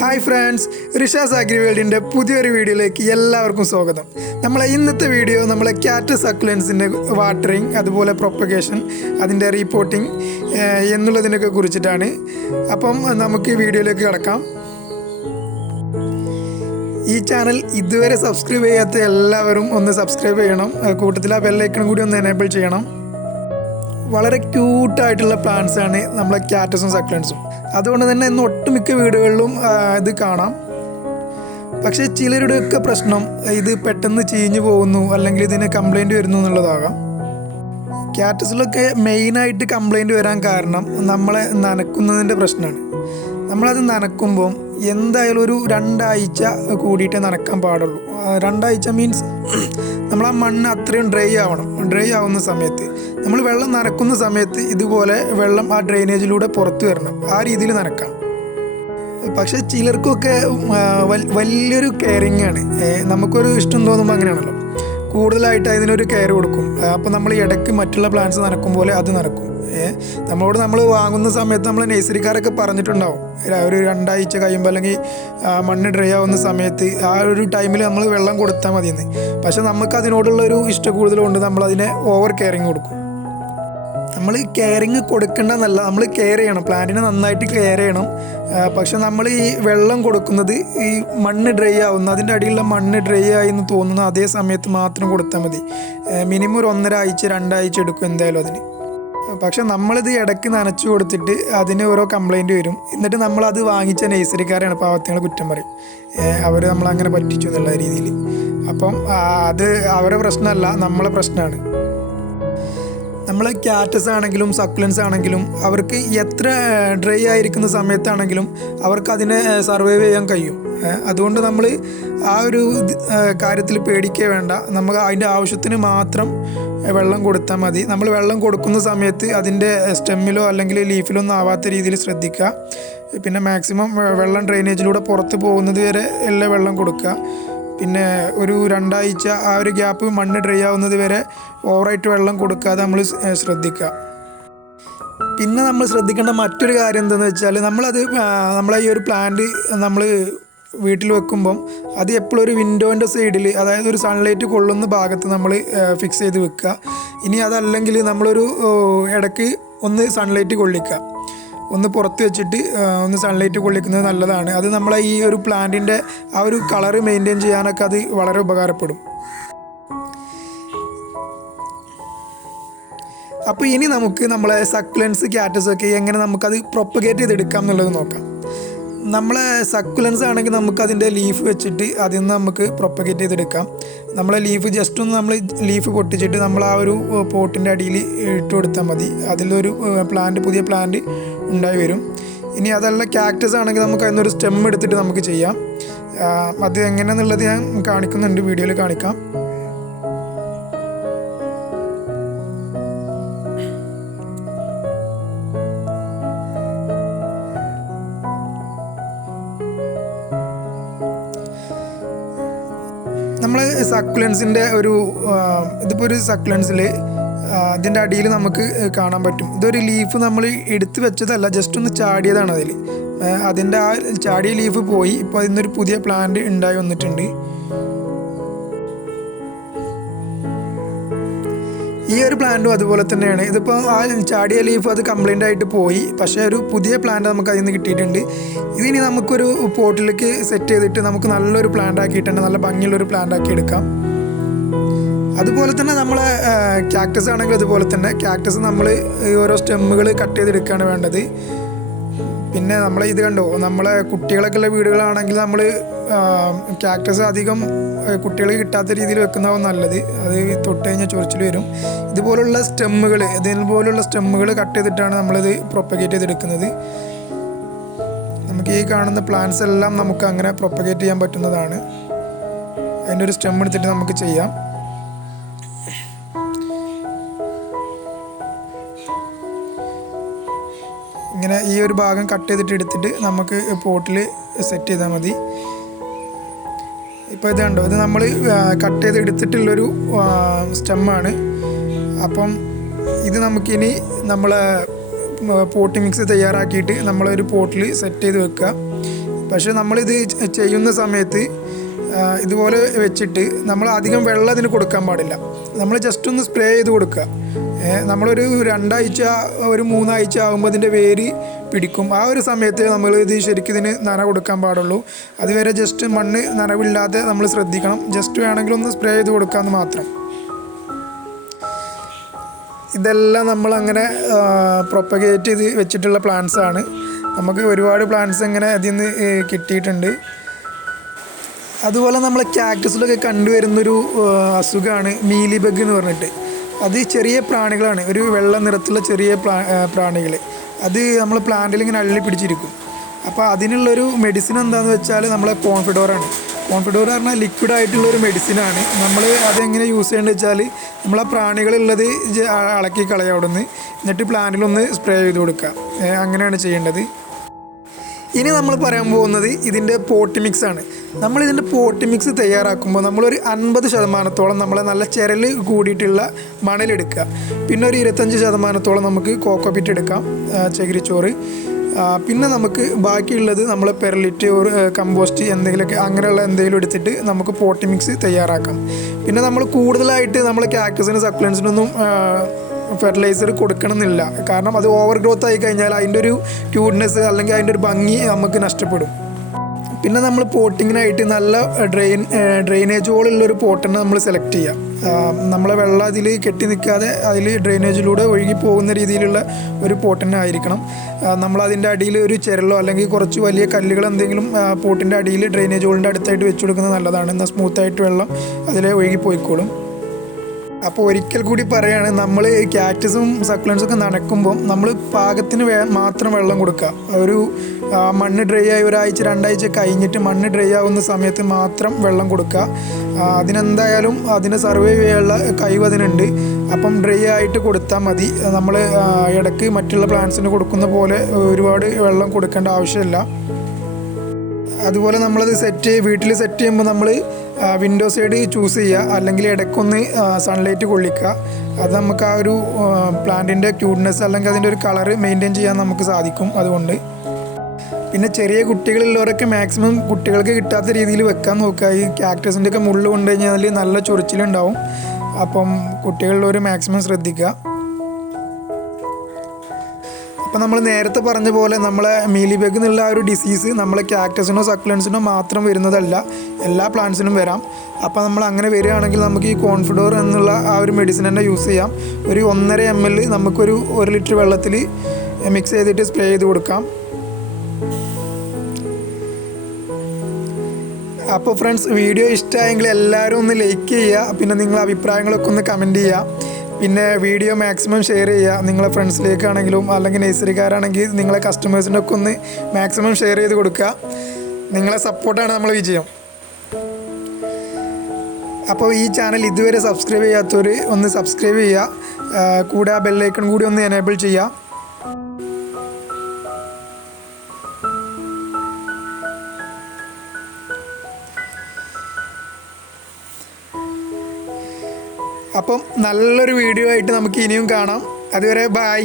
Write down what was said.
Hi friends, Rishas agri വേൾഡിൻ്റെ പുതിയൊരു വീഡിയോയിലേക്ക് എല്ലാവർക്കും സ്വാഗതം. നമ്മളെ ഇന്നത്തെ വീഡിയോ നമ്മളെ കാക്ടസ് സക്കുലൻസിൻ്റെ വാട്ടറിങ്, അതുപോലെ പ്രൊപ്പഗേഷൻ, അതിൻ്റെ റിപ്പോർട്ടിങ് എന്നുള്ളതിനൊക്കെ കുറിച്ചിട്ടാണ്. അപ്പം നമുക്ക് വീഡിയോയിലേക്ക് കിടക്കാം. ഈ ചാനൽ ഇതുവരെ സബ്സ്ക്രൈബ് ചെയ്യാത്ത എല്ലാവരും ഒന്ന് സബ്സ്ക്രൈബ് ചെയ്യണം. കൂട്ടത്തിൽ ആ ബെല്ലൈക്കൺ കൂടി ഒന്ന് എനേബിൾ ചെയ്യണം. വളരെ ക്യൂട്ടായിട്ടുള്ള പ്ലാന്റ്സാണ് നമ്മളെ കാക്ടസും സക്കുലൻസും. അതുകൊണ്ട് തന്നെ ഇന്ന് ഒട്ടുമിക്ക വീടുകളിലും ഇത് കാണാം. പക്ഷേ ചിലരുടെയൊക്കെ പ്രശ്നം ഇത് പെട്ടെന്ന് ചീഞ്ഞു പോകുന്നു, അല്ലെങ്കിൽ ഇതിന് കംപ്ലൈൻറ്റ് വരുന്നു എന്നുള്ളതാകാം. കാക്ടസിലൊക്കെ മെയിനായിട്ട് കംപ്ലൈൻറ്റ് വരാൻ കാരണം നമ്മളെ നനക്കുന്നതിൻ്റെ പ്രശ്നമാണ്. നമ്മളത് നനക്കുമ്പം എന്തായാലും ഒരു 2 ആഴ്ച കൂടിയിട്ടേ നനക്കാൻ പാടുള്ളൂ. 2 ആഴ്ച മീൻസ് നമ്മൾ ആ മണ്ണ് അത്രയും ഡ്രൈ ആവണം. ഡ്രൈ ആവുന്ന സമയത്ത് നമ്മൾ വെള്ളം നനക്കുന്ന സമയത്ത് ഇതുപോലെ വെള്ളം ആ ഡ്രെയിനേജിലൂടെ പുറത്ത് വരണം. ആ രീതിയിൽ നനക്കാം. പക്ഷേ ചിലർക്കൊക്കെ വലിയൊരു കെയറിങ് ആണ്. നമുക്കൊരു ഇഷ്ടം തോന്നുമ്പോൾ അങ്ങനെയാണല്ലോ, കൂടുതലായിട്ട് അതിനൊരു കെയർ കൊടുക്കും. അപ്പോൾ നമ്മൾ ഇടയ്ക്ക് മറ്റുള്ള പ്ലാന്റ്സ് നനക്കും പോലെ അത് നനക്കും. നമ്മൾ വാങ്ങുന്ന സമയത്ത് നമ്മൾ നഴ്സറിക്കാരൊക്കെ പറഞ്ഞിട്ടുണ്ടാവും, ഒരു 2 ആഴ്ച കഴിയുമ്പോൾ അല്ലെങ്കിൽ മണ്ണ് ഡ്രൈ ആവുന്ന സമയത്ത് ആ ഒരു ടൈമിൽ നമ്മൾ വെള്ളം കൊടുത്താൽ മതിയെന്ന്. പക്ഷെ നമുക്ക് അതിനോടുള്ളൊരു ഇഷ്ടം കൂടുതലുണ്ട്, നമ്മളതിനെ ഓവർ കെയറിങ് കൊടുക്കും. നമ്മൾ കെയറിങ് കൊടുക്കേണ്ടതെന്നല്ല, നമ്മൾ കെയർ ചെയ്യണം, പ്ലാന്റിനെ നന്നായിട്ട് കെയർ ചെയ്യണം. പക്ഷെ നമ്മൾ ഈ വെള്ളം കൊടുക്കുന്നത് ഈ മണ്ണ് ഡ്രൈ ആവുന്ന, അതിൻ്റെ അടിയിലുള്ള മണ്ണ് ഡ്രൈ ആയി എന്ന് തോന്നുന്ന അതേ സമയത്ത് മാത്രം കൊടുത്താൽ മതി. മിനിമം ഒരു 1.5 ആഴ്ച 2 ആഴ്ച എടുക്കും എന്തായാലും അതിന്. പക്ഷെ നമ്മളിത് ഇടയ്ക്ക് നനച്ചു കൊടുത്തിട്ട് അതിന് ഓരോ കംപ്ലൈൻറ്റ് വരും. എന്നിട്ട് നമ്മളത് വാങ്ങിച്ച നഴ്സറിക്കാരാണ് പാവത്തിങ്ങൾ കുറ്റം പറയും, അവർ നമ്മളങ്ങനെ പറ്റിച്ചു എന്നുള്ള രീതിയിൽ. അപ്പം അത് അവരുടെ പ്രശ്നമല്ല, നമ്മളെ പ്രശ്നമാണ്. നമ്മൾ കാക്ടസ് ആണെങ്കിലും സക്കുലൻസ് ആണെങ്കിലും അവർക്ക് എത്ര ഡ്രൈ ആയിരിക്കുന്ന സമയത്താണെങ്കിലും അവർക്ക് അതിനെ സർവൈവ് ചെയ്യാൻ കഴിയും. അതുകൊണ്ട് നമ്മൾ ആ ഒരു കാര്യത്തിൽ പേടിക്കേ വേണ്ട. നമുക്ക് അതിൻ്റെ ആവശ്യത്തിന് മാത്രം വെള്ളം കൊടുത്താൽ മതി. നമ്മൾ വെള്ളം കൊടുക്കുന്ന സമയത്ത് അതിൻ്റെ സ്റ്റെമ്മിലോ അല്ലെങ്കിൽ ലീഫിലോ ഒന്നും ആവാത്ത രീതിയിൽ ശ്രദ്ധിക്കുക. പിന്നെ മാക്സിമം വെള്ളം ഡ്രെയിനേജിലൂടെ പുറത്ത് പോകുന്നത് വരെ എല്ലാ വെള്ളം കൊടുക്കുക. പിന്നെ ഒരു 2 ആഴ്ച ആ ഒരു ഗ്യാപ്പ് മണ്ണ് ഡ്രൈ ആവുന്നത് വരെ ഓവറായിട്ട് വെള്ളം കൊടുക്കാതെ നമ്മൾ ശ്രദ്ധിക്കുക. പിന്നെ നമ്മൾ ശ്രദ്ധിക്കേണ്ട മറ്റൊരു കാര്യം എന്താണെന്ന് വെച്ചാൽ, നമ്മളെ ഈ ഒരു പ്ലാന്റ് നമ്മൾ വീട്ടിൽ വെക്കുമ്പം അത് എപ്പോഴും ഒരു വിൻഡോൻ്റെ സൈഡിൽ, അതായത് ഒരു സൺലൈറ്റ് കൊള്ളുന്ന ഭാഗത്ത് നമ്മൾ ഫിക്സ് ചെയ്ത് വെക്കുക. ഇനി അതല്ലെങ്കിൽ നമ്മളൊരു ഇടയ്ക്ക് ഒന്ന് സൺലൈറ്റ് കൊള്ളിക്കുക, ഒന്ന് പുറത്ത് വെച്ചിട്ട് ഒന്ന് സൺലൈറ്റ് കൊള്ളിക്കുന്നത് നല്ലതാണ്. അത് നമ്മളെ ഈ ഒരു പ്ലാന്റിൻ്റെ ആ ഒരു കളറ് മെയിൻറ്റെയിൻ ചെയ്യാനൊക്കെ അത് വളരെ ഉപകാരപ്പെടും. അപ്പോൾ ഇനി നമുക്ക് നമ്മളെ സക്കുലൻസ് കാക്ടസൊക്കെ എങ്ങനെ നമുക്കത് പ്രൊപ്പഗേറ്റ് ചെയ്തെടുക്കാം എന്നുള്ളത് നോക്കാം. നമ്മളെ സക്കുലൻസ് ആണെങ്കിൽ നമുക്കതിൻ്റെ ലീഫ് വെച്ചിട്ട് അതിൽ നിന്ന് നമുക്ക് പ്രൊപ്പഗേറ്റ് ചെയ്തെടുക്കാം. നമ്മളെ ലീഫ് ജസ്റ്റ് ഒന്ന് നമ്മൾ ലീഫ് പൊട്ടിച്ചിട്ട് നമ്മൾ ആ ഒരു പോട്ടിൻ്റെ അടിയിൽ ഇട്ട് കൊടുത്താൽ മതി. അതിലൊരു പുതിയ പ്ലാന്റ് ഉണ്ടായി വരും. ഇനി അതല്ല കാക്ടസ് ആണെങ്കിൽ നമുക്ക് അതിനൊരു സ്റ്റെം എടുത്തിട്ട് നമുക്ക് ചെയ്യാം. അത് എങ്ങനെയാണെന്നുള്ളത് ഞാൻ കാണിക്കുന്നുണ്ട്, വീഡിയോയിൽ കാണിക്കാം. നമ്മൾ സക്കുലൻസിൻ്റെ ഇതിപ്പോൾ ഒരു സക്കുലൻസിൽ അതിൻ്റെ അടിയിൽ നമുക്ക് കാണാൻ പറ്റും, ഇതൊരു ലീഫ് നമ്മൾ എടുത്ത് വെച്ചതല്ല, ജസ്റ്റ് ഒന്ന് ചാടിയതാണ്. അതിൻ്റെ ആ ചാടിയ ലീഫ് പോയി. ഇപ്പോൾ അതിന്നൊരു പുതിയ പ്ലാന്റ് ഉണ്ടായി വന്നിട്ടുണ്ട്. ഈ ഒരു പ്ലാന്റും അതുപോലെ തന്നെയാണ്. ഇതിപ്പോൾ ആ ചാടിയ ലീഫ് അത് കംപ്ലൈൻ്റ് ആയിട്ട് പോയി, പക്ഷേ ഒരു പുതിയ പ്ലാന്റ് നമുക്ക് അതിൽ നിന്ന് കിട്ടിയിട്ടുണ്ട്. ഇതിനി നമുക്കൊരു പോട്ടിലേക്ക് സെറ്റ് ചെയ്തിട്ട് നമുക്ക് നല്ലൊരു പ്ലാന്റ് ആക്കിയിട്ടുണ്ട്, നല്ല ഭംഗിയുള്ളൊരു പ്ലാന്റ് ആക്കി എടുക്കാം. അതുപോലെ തന്നെ നമ്മളെ കാക്ടസ് ആണെങ്കിൽ അതുപോലെ തന്നെ കാക്ടസ് നമ്മൾ ഓരോ സ്റ്റെമ്മുകൾ കട്ട് ചെയ്തെടുക്കുകയാണ് വേണ്ടത്. പിന്നെ നമ്മളെ ഇത് കണ്ടോ, നമ്മളെ കുട്ടികളൊക്കെ ഉള്ള വീടുകളാണെങ്കിൽ നമ്മൾ കാക്ടസ് അധികം കുട്ടികൾക്ക് കിട്ടാത്ത രീതിയിൽ വെക്കുന്നതാവും നല്ലത്. അത് തൊട്ട് കഴിഞ്ഞാൽ ചൊറിച്ചിൽ വരും. ഇതുപോലുള്ള സ്റ്റെമ്മുകൾ കട്ട് ചെയ്തിട്ടാണ് നമ്മളിത് പ്രൊപ്പഗേറ്റ് ചെയ്തെടുക്കുന്നത്. നമുക്ക് ഈ കാണുന്ന പ്ലാന്റ്സ് എല്ലാം നമുക്ക് അങ്ങനെ പ്രൊപ്പഗേറ്റ് ചെയ്യാൻ പറ്റുന്നതാണ്. അതിൻ്റെ ഒരു സ്റ്റെം എടുത്തിട്ട് നമുക്ക് ചെയ്യാം. ഇങ്ങനെ ഈ ഒരു ഭാഗം കട്ട് ചെയ്തിട്ട് എടുത്തിട്ട് നമുക്ക് പോട്ടിൽ സെറ്റ് ചെയ്താൽ മതി. ഇപ്പോൾ ഇത് കണ്ടോ, ഇത് നമ്മൾ കട്ട് ചെയ്ത് എടുത്തിട്ടുള്ളൊരു സ്റ്റെമ്മാണ്. അപ്പം ഇത് നമുക്കിനി നമ്മളെ പോട്ടി മിക്സ് തയ്യാറാക്കിയിട്ട് നമ്മളൊരു പോട്ടിൽ സെറ്റ് ചെയ്ത് വെക്കുക. പക്ഷേ നമ്മളിത് ചെയ്യുന്ന സമയത്ത് ഇതുപോലെ വെച്ചിട്ട് നമ്മൾ അധികം വെള്ളം അതിന് കൊടുക്കാൻ പാടില്ല. നമ്മൾ ജസ്റ്റ് ഒന്ന് സ്പ്രേ ചെയ്ത് കൊടുക്കുക. നമ്മളൊരു 2 ആഴ്ച ഒരു 3 ആഴ്ച ആകുമ്പോൾ അതിൻ്റെ വേര് പിടിക്കും. ആ ഒരു സമയത്ത് നമ്മൾ ഇത് ശരിക്കും ഇതിന് നനവ് കൊടുക്കാൻ പാടുള്ളൂ. അതുവരെ ജസ്റ്റ് മണ്ണ് നനവില്ലാതെ നമ്മൾ ശ്രദ്ധിക്കണം. ജസ്റ്റ് വേണമെങ്കിൽ ഒന്ന് സ്പ്രേ ചെയ്ത് കൊടുക്കാമെന്ന് മാത്രം. ഇതെല്ലാം നമ്മളങ്ങനെ പ്രൊപ്പഗേറ്റ് ചെയ്ത് വെച്ചിട്ടുള്ള പ്ലാന്റ്സാണ്. നമുക്ക് ഒരുപാട് പ്ലാന്റ്സ് ഇങ്ങനെ അതിൽ നിന്ന് കിട്ടിയിട്ടുണ്ട്. അതുപോലെ നമ്മൾ കാക്ടസിലൊക്കെ കണ്ടുവരുന്നൊരു അസുഖമാണ് മീലി ബഗ് എന്ന് പറഞ്ഞിട്ട്. അത് ചെറിയ പ്രാണികളാണ്, ഒരു വെള്ള നിറത്തിലുള്ള ചെറിയ പ്രാണികൾ. അത് നമ്മൾ പ്ലാന്റിൽ ഇങ്ങനെ അള്ളി പിടിച്ചിരിക്കും. അപ്പോൾ അതിനുള്ളൊരു മെഡിസിൻ എന്താണെന്ന് വെച്ചാൽ നമ്മളെ കോൺഫിഡോറാണ്. കോൺഫിഡോർ പറഞ്ഞാൽ ലിക്വിഡായിട്ടുള്ളൊരു മെഡിസിനാണ്. നമ്മൾ അതെങ്ങനെ യൂസ് ചെയ്യേണ്ടത് വെച്ചാൽ നമ്മൾ ആ പ്രാണികളുള്ളത് ഇളക്കി കളയുക അവിടെ നിന്ന്, എന്നിട്ട് പ്ലാന്റിലൊന്ന് സ്പ്രേ ചെയ്ത് കൊടുക്കുക. അങ്ങനെയാണ് ചെയ്യേണ്ടത്. ഇനി നമ്മൾ പറയാൻ പോകുന്നത് ഇതിൻ്റെ പോട്ടി മിക്സാണ്. നമ്മളിതിൻ്റെ പോട്ടി മിക്സ് തയ്യാറാക്കുമ്പോൾ നമ്മളൊരു 50% നമ്മൾ നല്ല ചിരൽ കൂടിയിട്ടുള്ള മണലെടുക്കുക. പിന്നെ ഒരു 25% നമുക്ക് കോക്കോപിറ്റ് എടുക്കാം, ചകിരിച്ചോറ്. പിന്നെ നമുക്ക് ബാക്കിയുള്ളത് നമ്മൾ പെർലിറ്റ് ഒരു കമ്പോസ്റ്റ് എന്തെങ്കിലുമൊക്കെ അങ്ങനെയുള്ള എന്തെങ്കിലും എടുത്തിട്ട് നമുക്ക് പോട്ടി മിക്സ് തയ്യാറാക്കാം. പിന്നെ നമ്മൾ കൂടുതലായിട്ട് നമ്മൾ കാക്ടസിന് സക്കുലൻസിനൊന്നും ഫെർട്ടിലൈസർ കൊടുക്കണമെന്നില്ല. കാരണം അത് ഓവർ ഗ്രോത്ത് ആയി കഴിഞ്ഞാൽ അതിൻ്റെ ഒരു ക്യൂട്ട്നെസ് അല്ലെങ്കിൽ അതിൻ്റെ ഒരു ഭംഗി നമുക്ക് നഷ്ടപ്പെടും. പിന്നെ നമ്മൾ പോട്ടിങ്ങിനായിട്ട് നല്ല ഡ്രെയിനേജ് ഹോളുള്ളൊരു പോട്ടിനെ നമ്മൾ സെലക്ട് ചെയ്യുക. നമ്മളെ വെള്ളം അതിൽ കെട്ടി നിൽക്കാതെ അതിൽ ഡ്രെയിനേജിലൂടെ ഒഴുകി പോകുന്ന രീതിയിലുള്ള ഒരു പോട്ടിനെ ആയിരിക്കണം. നമ്മളതിൻ്റെ അടിയിൽ ഒരു ചിരലോ അല്ലെങ്കിൽ കുറച്ച് വലിയ കല്ലുകൾ എന്തെങ്കിലും പോട്ടിൻ്റെ അടിയിൽ ഡ്രെയിനേജ് ഹോളിൻ്റെ അടുത്തായിട്ട് വെച്ച് കൊടുക്കുന്നത് നല്ലതാണ്. എന്നാൽ സ്മൂത്തായിട്ട് വെള്ളം അതിൽ ഒഴുകി പോയിക്കോളും. അപ്പോൾ ഒരിക്കൽ കൂടി പറയുകയാണ്, നമ്മൾ കാക്ടസും സക്കുലൻസൊക്കെ നനയ്ക്കുമ്പം നമ്മൾ പാകത്തിന് മാത്രം വെള്ളം കൊടുക്കുക. ഒരു മണ്ണ് ഡ്രൈ ആയി 1 ആഴ്ച 2 ആഴ്ച കഴിഞ്ഞിട്ട് മണ്ണ് ഡ്രൈ ആവുന്ന സമയത്ത് മാത്രം വെള്ളം കൊടുക്കുക. അതിനെന്തായാലും അതിനെ സർവൈവ് ചെയ്യാനുള്ള കഴിവ് അതിനുണ്ട്. അപ്പം ഡ്രൈ ആയിട്ട് കൊടുത്താൽ മതി. നമ്മൾ ഇടയ്ക്ക് മറ്റുള്ള പ്ലാന്റ്സിന് കൊടുക്കുന്ന പോലെ ഒരുപാട് വെള്ളം കൊടുക്കേണ്ട ആവശ്യമില്ല. അതുപോലെ നമ്മളത് വീട്ടിൽ സെറ്റ് ചെയ്യുമ്പോൾ നമ്മൾ വിൻഡോ സൈഡ് ചൂസ് ചെയ്യുക, അല്ലെങ്കിൽ ഇടയ്ക്കൊന്ന് സൺലൈറ്റ് കൊള്ളിക്കുക. അത് നമുക്ക് ആ ഒരു പ്ലാന്റിൻ്റെ ക്യൂട്ട്നെസ് അല്ലെങ്കിൽ അതിൻ്റെ ഒരു കളറ് മെയിൻറ്റെയിൻ ചെയ്യാൻ നമുക്ക് സാധിക്കും. അതുകൊണ്ട് പിന്നെ ചെറിയ കുട്ടികളുള്ളവരൊക്കെ മാക്സിമം കുട്ടികൾക്ക് കിട്ടാത്ത രീതിയിൽ വെക്കാൻ നോക്കുക. ഈ കാക്ടസിൻ്റെ ഒക്കെ മുള്ള് കൊണ്ട് കഴിഞ്ഞാൽ നല്ല ചൊറിച്ചിലുണ്ടാവും. അപ്പം കുട്ടികളുള്ളവർ മാക്സിമം ശ്രദ്ധിക്കുക. അപ്പോൾ നമ്മൾ നേരത്തെ പറഞ്ഞ പോലെ നമ്മളെ മീലി ബഗ് എന്നുള്ള ആ ഒരു ഡിസീസ് നമ്മളെ കാക്ടസിനോ സക്കുലൻസിനോ മാത്രം വരുന്നതല്ല, എല്ലാ പ്ലാന്റ്സിനും വരാം. അപ്പോൾ നമ്മൾ അങ്ങനെ വരികയാണെങ്കിൽ നമുക്ക് ഈ കോൺഫിഡോർ എന്നുള്ള ആ ഒരു മെഡിസിൻ തന്നെ യൂസ് ചെയ്യാം. ഒരു 1.5 ml നമുക്കൊരു 1 ലിറ്റർ വെള്ളത്തിൽ മിക്സ് ചെയ്തിട്ട് സ്പ്രേ ചെയ്ത് കൊടുക്കാം. അപ്പോൾ ഫ്രണ്ട്സ്, വീഡിയോ ഇഷ്ടമായെങ്കിൽ എല്ലാവരും ഒന്ന് ലൈക്ക് ചെയ്യുക. പിന്നെ നിങ്ങളുടെ അഭിപ്രായങ്ങളൊക്കെ ഒന്ന് കമൻറ്റ് ചെയ്യുക. പിന്നെ വീഡിയോ മാക്സിമം ഷെയർ ചെയ്യുക. നിങ്ങളെ ഫ്രണ്ട്സിലേക്കാണെങ്കിലും അല്ലെങ്കിൽ നഴ്സറിക്കാരാണെങ്കിൽ നിങ്ങളെ കസ്റ്റമേഴ്സിൻ്റെ ഒക്കെ ഒന്ന് മാക്സിമം ഷെയർ ചെയ്ത് കൊടുക്കുക. നിങ്ങളെ സപ്പോർട്ടാണ് നമ്മളെ വിജയം. അപ്പോൾ ഈ ചാനൽ ഇതുവരെ സബ്സ്ക്രൈബ് ചെയ്യാത്തവർ ഒന്ന് സബ്സ്ക്രൈബ് ചെയ്യുക. കൂടെ ആ ബെല്ലൈക്കൺ കൂടി ഒന്ന് എനേബിൾ ചെയ്യുക. അപ്പം നല്ലൊരു വീഡിയോ ആയിട്ട് നമുക്ക് ഇനിയും കാണാം. അതുവരെ ബൈ.